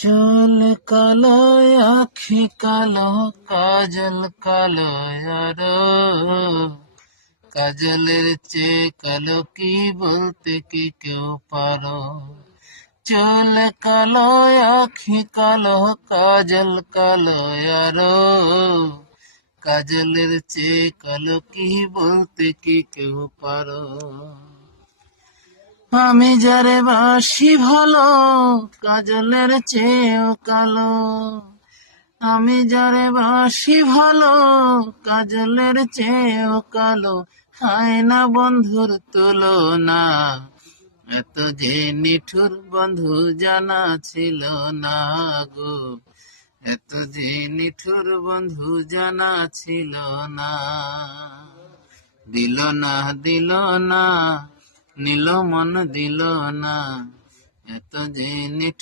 চুল কালো আখি কালো কাজল কালো আরো কাজলের চেয়ে কালো কি বলতে কি কেউ পারো চুল কালো আখি কালো কাজল কালো আরো কাজলের চেয়ে কালো কি বলতে কি কেউ পারো আমি যারে বাসি ভালো কাজলের চেয়েও কালো আমি যারে বাসি ভালো কাজলের চেয়েও কালো হায় না বন্ধুর তুলনা এত যে নিঠুর বন্ধু জানা ছিল না গো এত যে নিঠুর বন্ধু জানা ছিল না দিল না দিল না নীল মন দিল না এত যে নিঠুর